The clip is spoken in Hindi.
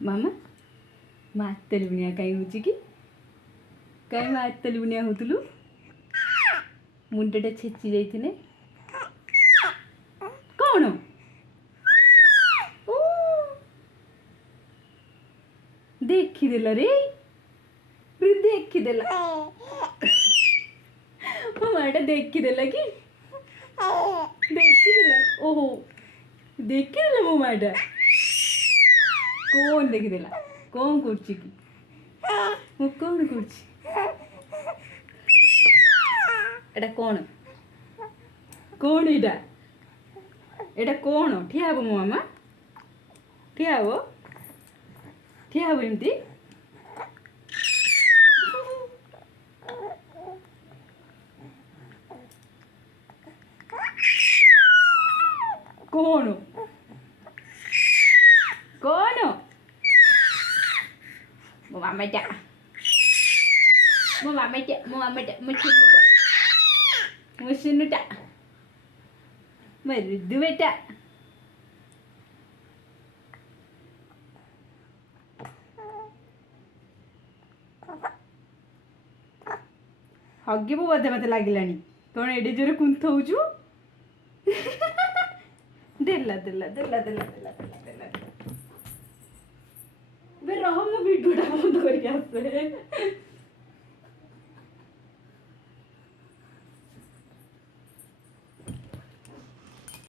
मामा माते लुनिया कहीं होची कि कहीं माते लुनिया होतलु मुंडटा छेची जाइथिने कौन ओ देखिदेला रे देखिदेला ମୋ ମାଟା ଦେଖିଦେଲା କି ଦେଖିଦେଲା ଓହୋ ଦେଖିଦେଲା ମୋ ମାଟା କଣ ଦେଖିଦେଲା କଣ କରୁଛି କି ମୁଁ କଣ କରୁଛି ଏଟା କଣ କଣ ଏଟା କଣ ଠିଆ ହବ ମୋ ମାମା ଠିଆ ହବ ଏମିତି कौन कौन मो मामाटा मो सुनुटा रुद्दु बेटा हगिबो बोधे मते लागिलानी कौन एडे जोरे कुंथौचु देला देला देला देला देला देला देला बे रहो मो वीडियोटा बंद करके आसे